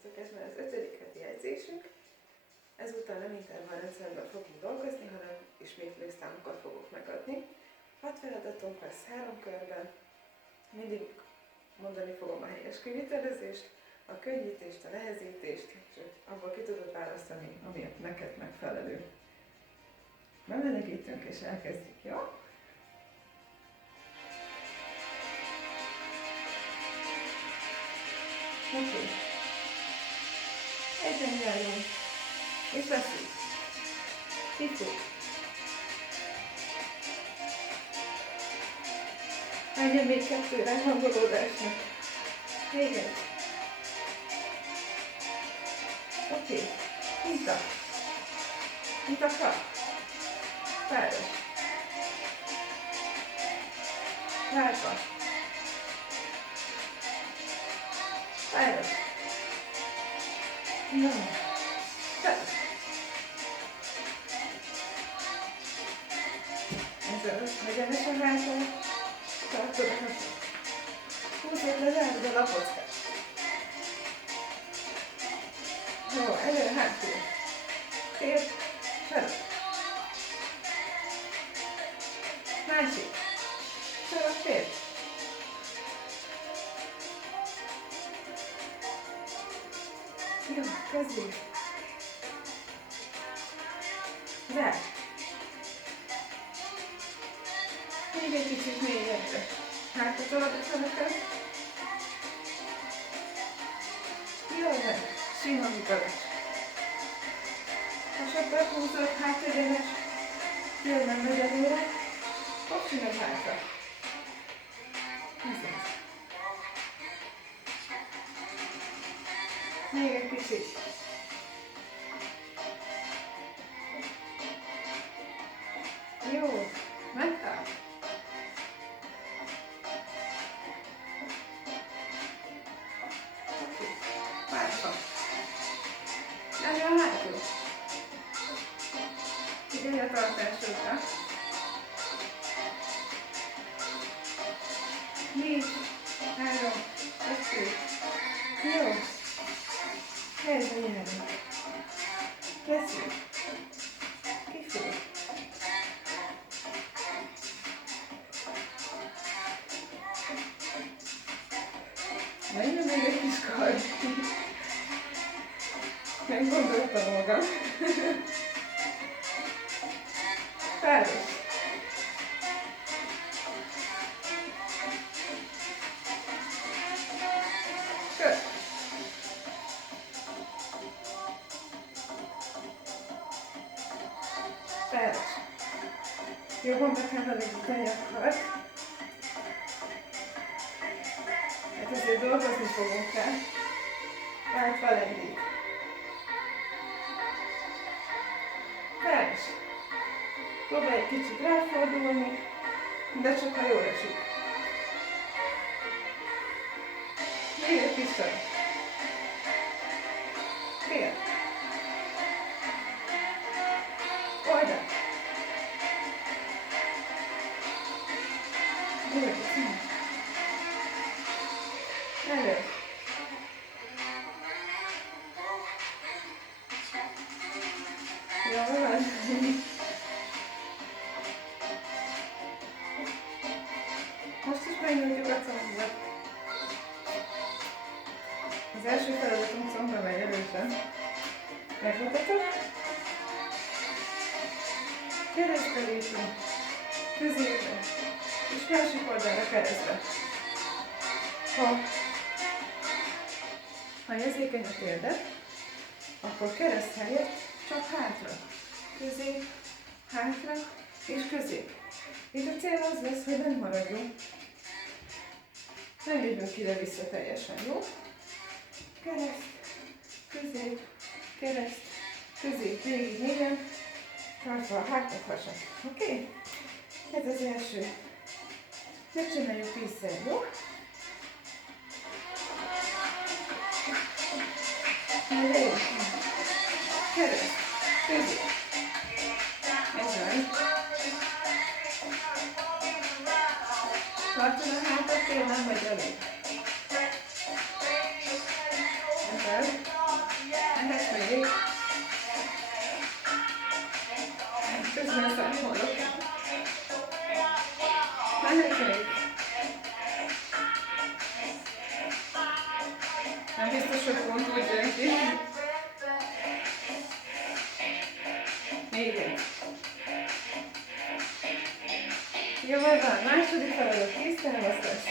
Sziasztok! Ez már az 5. heti edzésünk. Ezúttal nem intervallrendszerben fogunk dolgozni, hanem ismétlő számokat fogok megadni. 6 feladatunk lesz 3 körben. Mindig mondani fogom a helyes kivitelezést, a könnyítést, a nehezítést, és abból ki tudod választani, ami neked megfelelő. Bemelegítünk és elkezdjük, jó? Oké. Egyen járjunk. És veszünk. Kifut. Menjen még 2-re hangolódásnak. Véget. Oké. Hinta. Hinta kap. Páros. Várva. Páros. Jó. Páros. Ezzel egyenesen hátra. Tartod a hasat. Húzod le, zárod a lapockát. Jó, előre, hátul. Tér, sarok. Másik. Sarok, tér. Jó, kezdjük. Zár. Még egy kicsit mélyebbre. Hátatolod a szorokat. Jól van. Sima mutatás. Hasabbat húzod, hátegyenes. Jól nem megy előre. Kopsi meg hátra. Ez az. Még egy kicsit. Jó. Megtáll. Oké. Várva. Legyen hátul. Figyelj a tartásodra. 4, 3, 2. Jó. Helyzbe járunk. Kezdjük. Kifut. Menjen még egy kis kar. Meggondoltam magam. Páros. Kör. Páros. Jobban be kell melegíteni a kart. Hát ezért dolgozni fogunk el. Váltva lendít. Páros. Próbálj egy kicsit ráfordulni, de csak ha jól esik. Még egy kis sor. Fél. Oldal. Jó, szín. Elő. Jó van. Most is megnyújtjuk a combot. Az első feladatunk combra megy erősen. Megmutatom. Keresztbe lépünk. Középre. És másik oldalra keresztbe. Ha érzékeny a térded, akkor kereszt helyett csak hátra. Közép, hátra és közép. Itt a cél az lesz, hogy nem maradjunk. Nem jövünk ide-vissza teljesen, jó? Kereszt, közép, kereszt, közép, végig négyen, tartva a hátat hasat. Oké? Ez az első. Megcsináljuk 10-szer, jó? Jó. Kereszt, közép. Ez van. Tartod a hátat, fél nem vagy elég. Ez az. Nem biztos, hogy pont úgy dönti. Még egy. Jól van, második feladat kéztámasztás.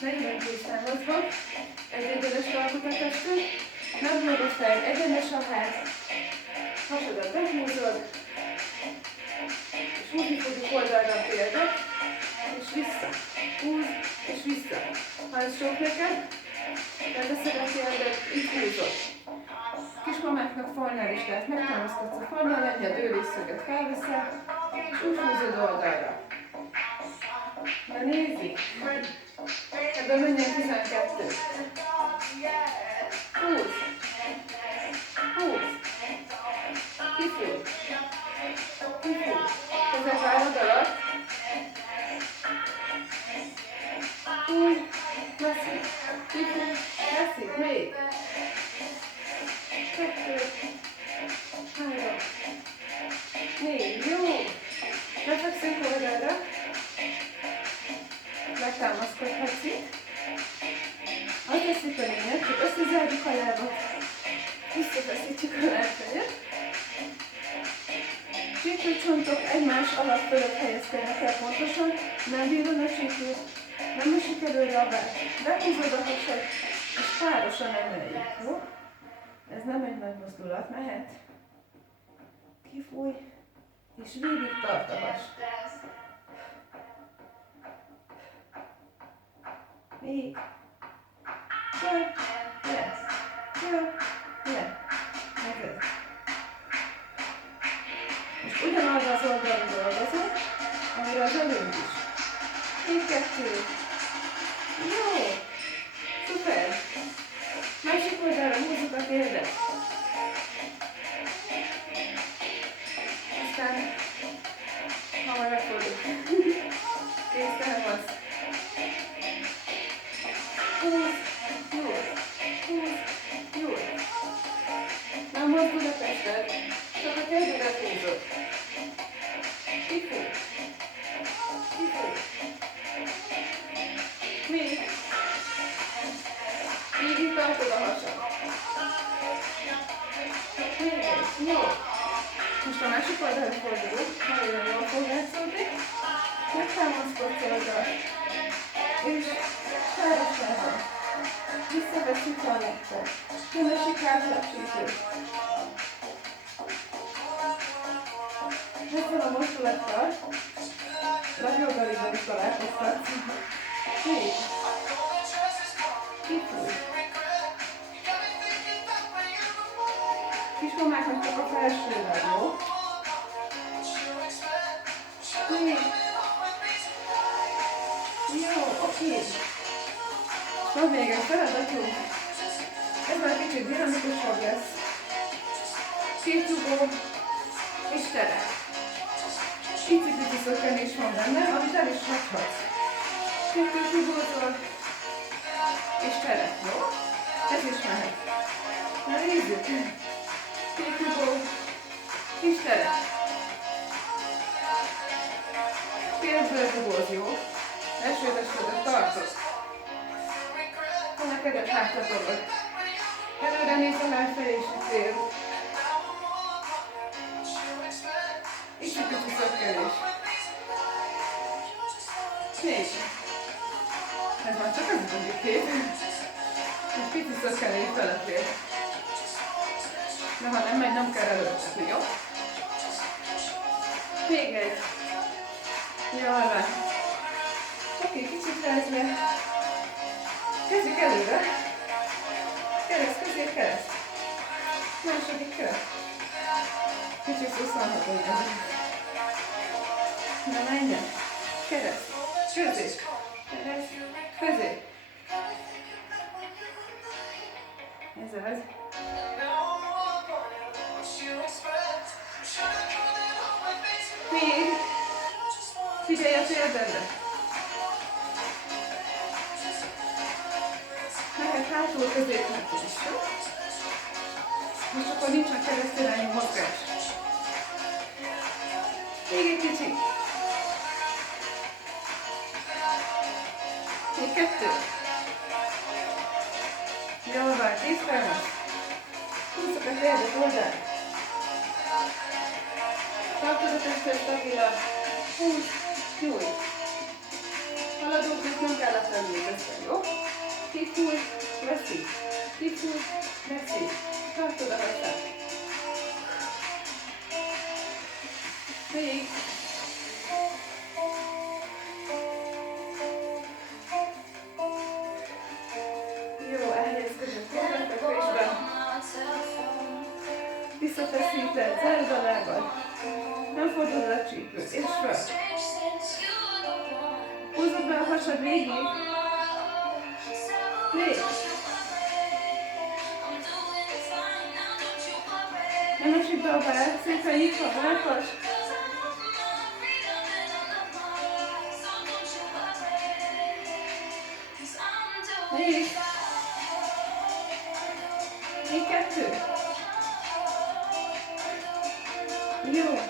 40 kéztámasztva. Egy egyenes alkotatásról. Megnod a fej, egyenes a hát. Hasadat behúzod. És húzni fogjuk oldalra a példat. És vissza. Húz és vissza. Ha ez sok neked, tehát a szeretéldet itt húzod. Kismamáknak falnál is lehet, megtámaszkodsz a falnál, ennyi a dőlésszöget felveszel, és úgy húzod oldalra. Na nézzük! Ebből menjen 12. Húz! Húz! Kifúj! Kifúj! Ezek vállad alatt. Fúj! Veszik! Kifúj! Veszik! Még! 2, 3, 4, jó! Lefekszünk oldalra. Megtámaszkodhatsz itt. Az teszik a lényeg, hogy összezárjuk a lábat. Visszafeszítjük a lábfejet. Csípőcsontok egymás alatt fölött helyezkednek el pontosan. Nem bírod a csípőt, nem esik előre a vád. Behúzod a hasad, és párosan emeljük, jó? Ez nem egy nagy mozdulat, mehet. Kifúj, és végig tart a has. Még. Föl, le, föl, le. Meged. Most ugyanarra az oldalon dolgozunk, amire az előbb is. Még 2. Jó! Szuper! Másik oldalra húzzuk a térdet. Aztán hamar megfordul. Kéztámasz. Húz, jól. Húz, jól. Nem mozdul a tested, csak a kezdedet húzod. Kifúj. Kifúj. Még. Így tartod a hasad. Még egy. Jó. Most a másik oldalra fordulunk. Nagyon jól fog látszódni. Megtámaszkodsz oldal. És párosában. Visszaveszünk a lábtól. Különösik hátra a csípőt. Ezzel a mozdulattal lapjoggaliban is találkoztatsz. Még. Kifúj. Kismamáknak csak a felsővel, jó? Még. Jó, oké. Van még egy feladatunk. Ez már kicsit dinamikusabb lesz. Kétrugó és tere. Pici-pici szökkenés van benne, amit el is hagyhatsz. Kétrugótól és tere, jó? Ez is mehet. Na nézzük. Kétrugó és tere. Kézből rugóz, jó? Elsődösödött tartod. Ha nekedet hátratolod. Előre néz a lábfejési cél. Itt egy pici szökkenés. Még. Ez már csak az egyik kép. Egy pici szökkenés felettél. De ha nem megy, nem kell előttetni, jó? Még egy. Jól van. Oké, kicsit rázve. Kezdjük előre. Kereszt, közép, kereszt. Második kör. Kicsit szuszolhatunk ezzel. Na menjen. Kereszt, közép, kereszt, közép. Ez az. Még. Figyelj a térdedre. Mehet hátul, közép, hátul is, jó? Most akkor nincs a keresztirányú mozgás. Még egy kicsit. Még 2. Jól van, tisztelmes. Húzzuk a térdet oldal. Tartod a testet stabilan. Húzz, nyújj. Haladunk, és nem kell a felül közben, jó? Kifúj, veszi. Kifúj, veszi. Tartod a hasát. Még. Jó, elhelyezkedünk félretekvésben. Visszafeszíted, zárd a lábad. Nem fordulod a csípőt, és föl. Húzod be a hasad végig. Lépj. Nem esik be a bár, szépen nyitva a válkas. Még. Még 2. Jó.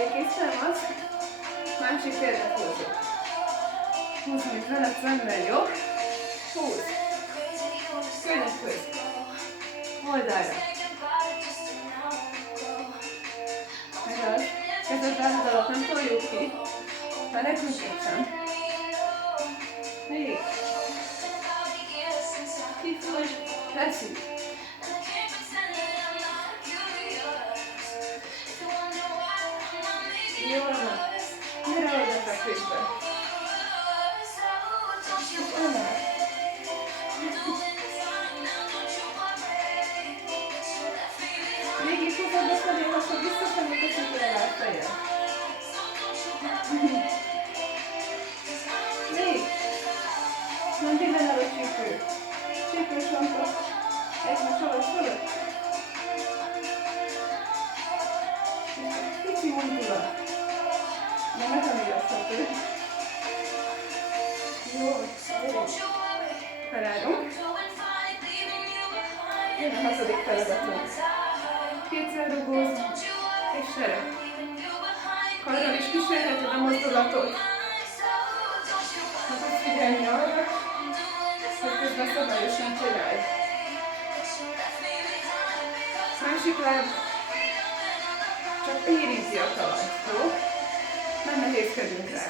Elkésztem azt. Másik térdet húzok. Húzz, amit veled szemben, jó? Húzz. Könnyed közt. Oldalra. Megad. Kezdett lábad alatt, nem toljuk ki. Felekünk sem. Még. Kifúj. Leszik. Jól van. Gyere oda a fekvésbe. És emel. Végig húzod befelé, hasad visszafelé, köszönjük el a fejed. Még. Nem billen el a csípő. Csípős lampok. Egymás alatt fölött. Kicsi mondulat. De meghamigasható. Jó, felállunk. Jön a 6. feladatunk. Kétszer rugóz és sereg. Karral is kísérheted a mozdulatot. Hát azt figyelni arra, hogy közben szabályosan csinálj. Másik láb csak érinti a talajt, jó? Nem nehézkedünk rá.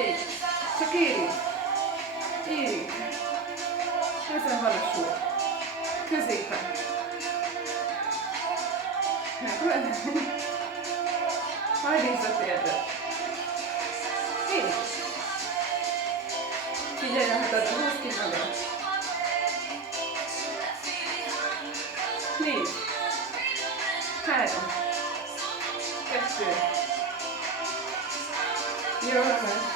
Így. Csak érint. Érint. Ezen van a súly. Középen. Megvan? Majd nézz a térdet. Így. Figyelj a hátadra, húzd ki magad. 4. 3. 2. Jól van.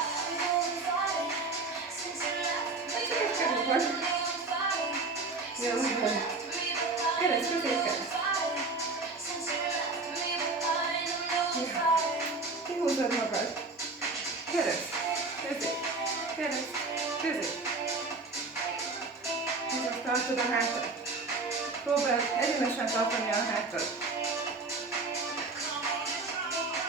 Jól van. Keresd, közékeresd. Kihúzod magad. Keresd. Közé. Keresd. Közé. Most tartod a hátad. Próbáld egyenesen tartani a hátad.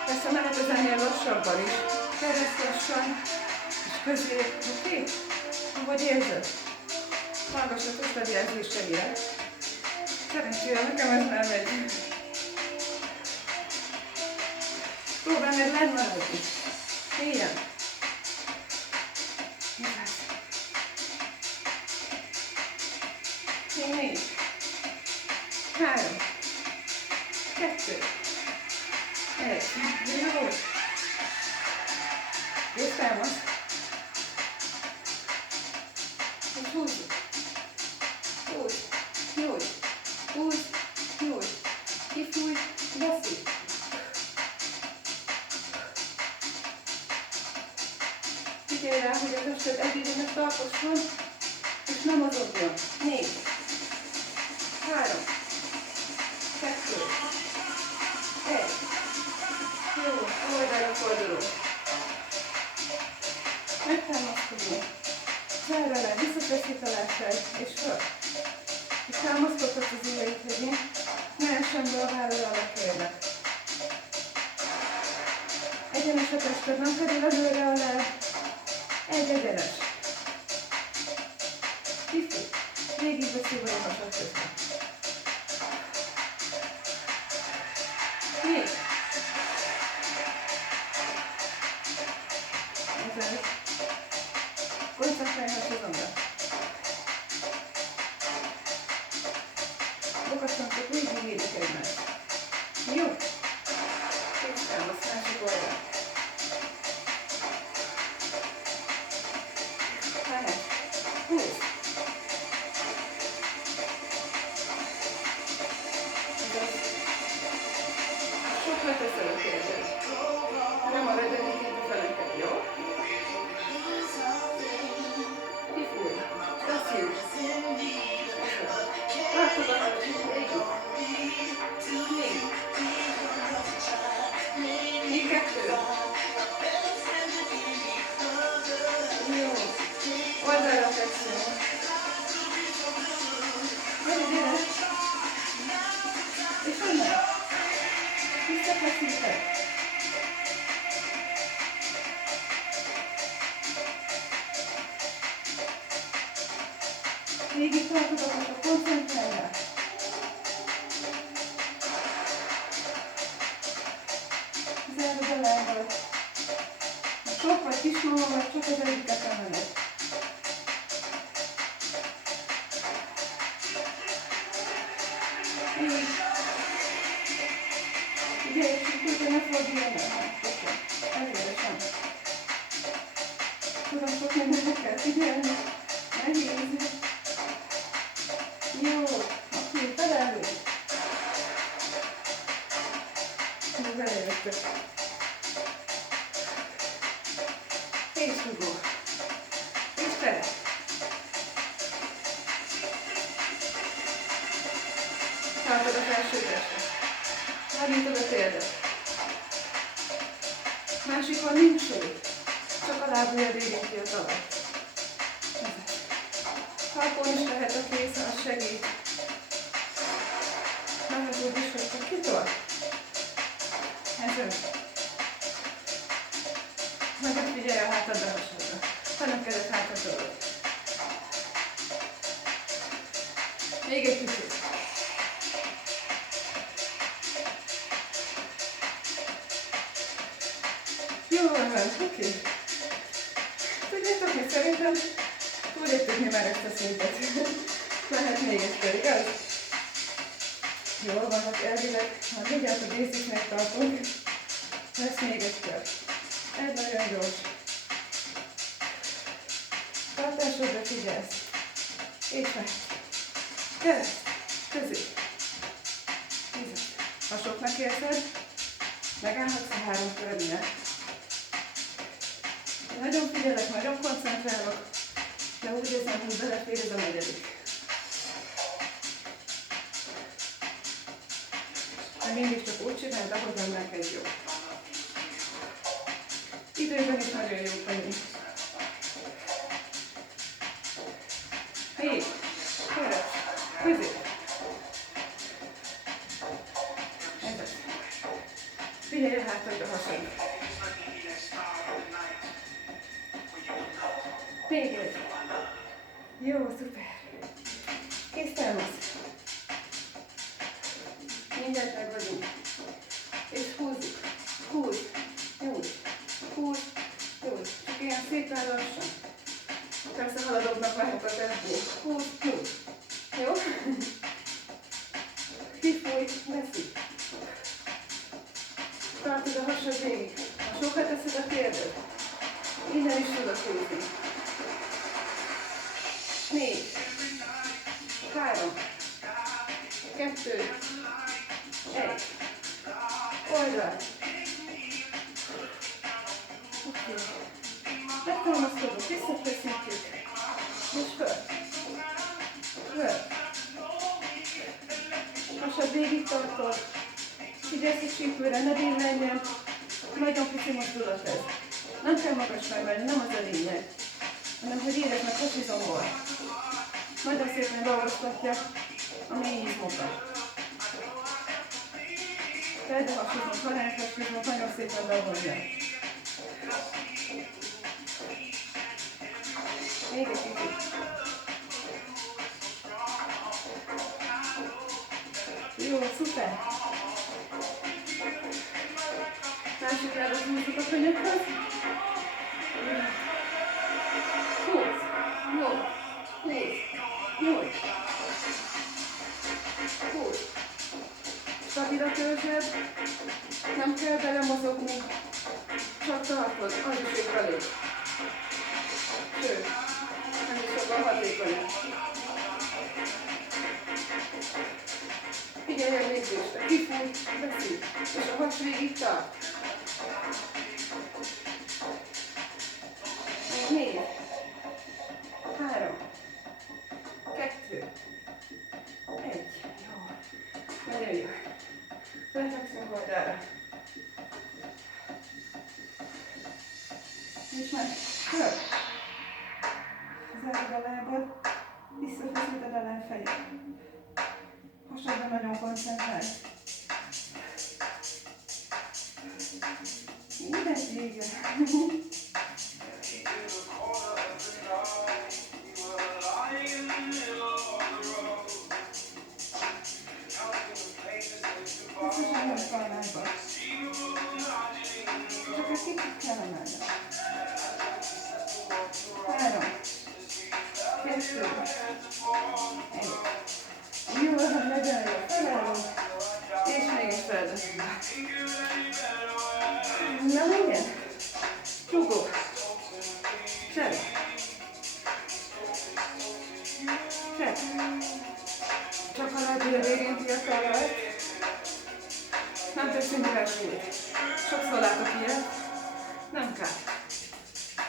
Persze mehet az ennél lassabban is. Keresd lassan. És közé. Oké? Ahogy érzed? Hallgass a pusztadjelzéseire. Szerencsére nekem ez nem megy. Próbálj meg lennmaradni. Ilyen. Még 4. 3. 2. 1. Jó. Visszaállsz. És húzzuk. Húzz. Nyújj. Húzz. Nyújj. Kifújj. Beszélj. Figyelj rá, hogy a tested egyébként tartosson, és nem mozogjon. 4. 3. 2. 1. Jó, oldalra forduló. Megtámaszkodunk. Zárd alá, visszateszít a lábfej, és föl. És támaszkodhatsz az ujjaidhoz, ne essen be a vállal alá kérlek. Egyenes a tested, nem pedig az őre alá. Egy egyenes. Kifut. Végig beszívod a hasad közben. Még. Ezért. Koncentrálj a hozomra. Bokacsontok végig érik egymást. Jó? Késztem a másik oldal. Hány. 20. Sokra teszed a kérdést. Nem a redegítét a feleket, jó? Kifúj. Beszélj. Látogatod, végig. Még 2. Jó. Oldalra feszünk. Gyere. És onnan. Visszafeszíted. Végig tartogatok a koncentrálja. Zárod a lábad. Ha sok vagy kismama vagy, csak az egyiket emeled. Így. Ugye, és így ne forduljon el. Előre sem. Tudom, sok mindenre kell figyelni. Nehéz. Jó, oké, felelő. Belejöttök. És rugó. És fele. Tartod a felső testet. Megnyitod a térdet. Másikon nincs súly. Csak a lábujjad érinti a talajt. Talpon is lehet a kész, az segít. Mehetőd is, hogy csak kitol. Ez. Nagyon figyelj a hátadra, hasadra. Fenökedet hátadra. Még egy kicsit. Jó van, oké. Tudjátok, hogy szerintem túlépítni már ezt a szintet. Lehet még egyszer, igaz? Jól van, hogy elvileg, ha mindjárt a basicnél tartunk, lesz még egyszer. Ez nagyon gyors. Tartásodra figyelsz. És meg. Kereszt. Közé. Bizony. Ha soknak érzed, megállhatsz a 3 körnél. Nagyon figyelek, nagyon koncentrálok, de úgy érzem, hogy belefér ez a 4. De mindig csak úgy csináld, ahogyan neked jó. Időben is nagyon jó vagyunk. 7, kereszt, közé. Ez. Figyelj a hátadra, hasad. Még egy. Jó, szuper. Kész támasz. Mindjárt meg vagyunk. És húzzuk. Húzz. Nyújts. Húzz. Nyújts. Csak ilyen szépen lassan. Persze haladóbbnak várjuk a tempó. Húzz. Nyújts. Jó? Kifúj. Veszi. Tartod a hasad végig. Ha sokat teszed a térdet, innen is tudod húzni. 4, 3, 2, 1. Oldal. Oké. Megtámaszkodunk, visszafeszítjük. És föl. Föl. Hasad végig tartod. Figyelsz a csípőre, ne billenjen. Nagyon pici mozdulat ez. Nem kell magas felmenni, nem az a lényeg, hanem hogy érezd meg hasizomból. Nagyon szépen dolgoztatja a mély izmokat. Tedd a hasizmot, halálják hasizmot, nagyon szépen dolgozja. Még egy kicsit. Jó, szuper. Másik lábat húzzuk a könyökhöz. Húzz. Jó. Húzz. Nyújts. Húzz. Stabil a törzsed. Nem kell belemozogni. Csak tartod. Az is jobbra lép. Sőt. Nem is sokkal hatékonyabb. Figyelj a lépésre. Kifúj. Beszélj. És a has végig tart. Még 4, 3, 2, 1. Jó. Nagyon jó. Lefekszünk oldalra. És meg. Föl. Zárd a lábad. Visszafeszíted a lábfejét. Hasadra nagyon koncentrálj. Mindent vége. Biztosan nem fallába. Csak egy kicsit kell emelni. 3, 2, 1. Jó, legyen jó. Felállunk. És mégis feladunk. Na igen. Csukó. Seb. Seb. Csak a lábja végén fiatal vagy. Nem teszünk rá súlyt. Sokszor látok ilyet. Nem kell.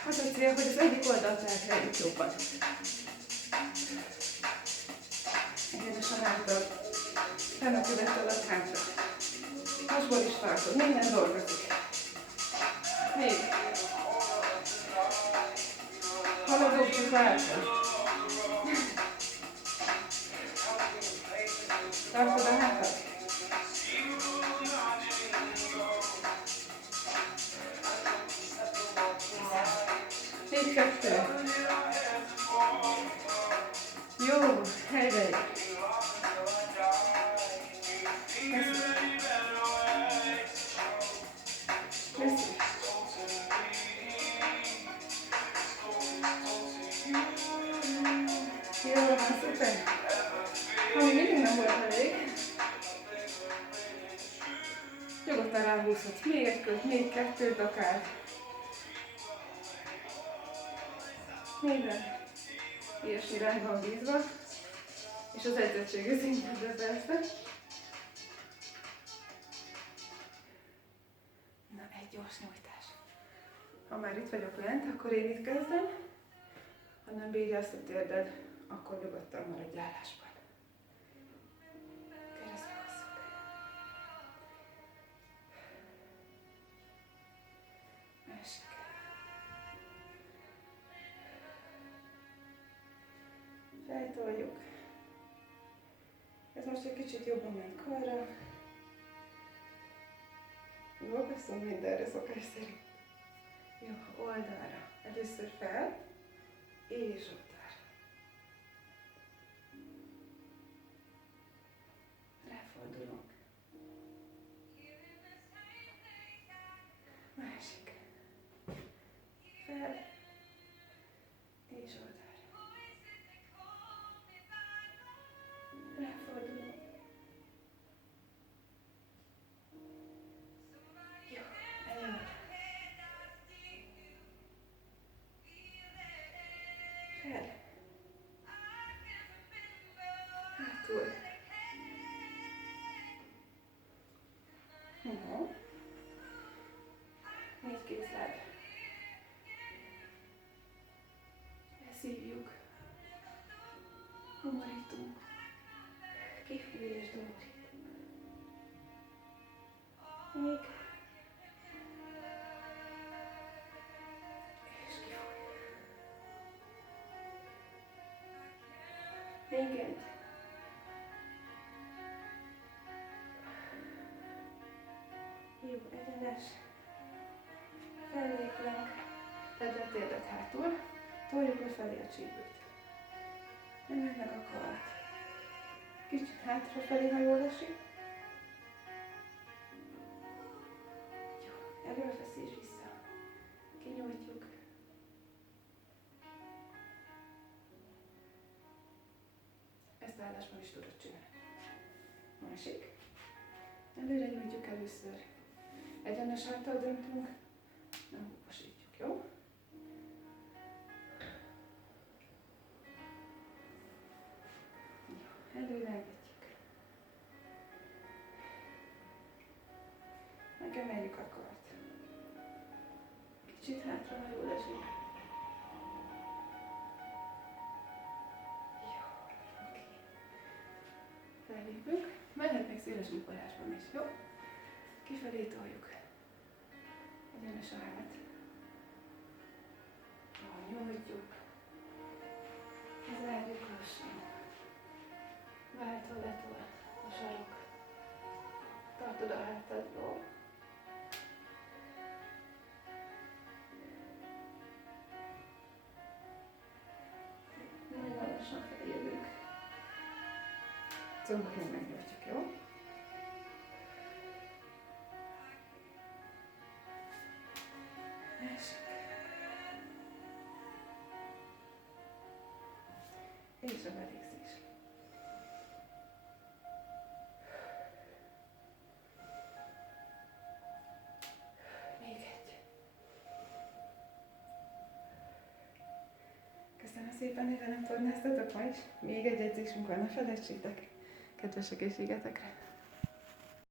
Az a cél, hogy az egyik oldalt elkerüljük jobban. Egyenes a háttad. Fennöködött alatt hátra. Hasból is tartod. Minden dolgozik. Még. Haladok csak hátra. Tartod a hátad. Még 2. Jó, helyre. Jó, szuper. Ami mindig nem volt elég. Nyugodtan ráhúzhatsz. Még egy köt, még 2 akár. Minden ilyes irányban bízva. És az edzettségű szintedre persze. Na, egy gyors nyújtás. Ha már itt vagyok lent, akkor én itt kezdem. Ha nem bírja azt a térded, akkor nyugodtan maradj állásban. Keresztbe hozzuk. Másik. Feltoljuk. Ez most egy kicsit jobban ment karra. Dolgoztunk mindenre szokás szerint. Jó, oldalra. Először fel, és oldalra. Ráfordulunk. Másik. Fel, és oldalra. Ráfordulunk. Jó, elő. Fel. Hátul. Jó. Négy kézláb. Leszívjuk. Humorítunk. Kifúj és domorít. Még. És kifúj. Még egy. Jó, egyenes. Felléplünk. Tedd a térdet hátul. Toljuk lefelé a csípőt. Emelj meg a karat. Kicsit hátrafelé, ha jól esik. állásban is tudod csinálni. Másik. Előre nyújtjuk először. Egyenes háttal döntünk. Nem húposítjuk, jó? Előre engedjük. Megemeljük a kart. Kicsit hátra hajol esünk. Jó, oké. Fellépünk. Mehetnek széles munkahásban is, jó? Kifelé toljuk. Egyenes a hát. Nyújtjuk. Zárjuk lassan. Váltva letol a sarok. Tartod a hátadból. Nagyon lassan feljövünk. Combot még megnyújtjuk, jó? Másik. És a belégzés. Még egy. Köszönöm szépen, hogy velem tornáztatok ma is. Még egy edzésünk van, ne felejtsétek. Kedves egészségetekre!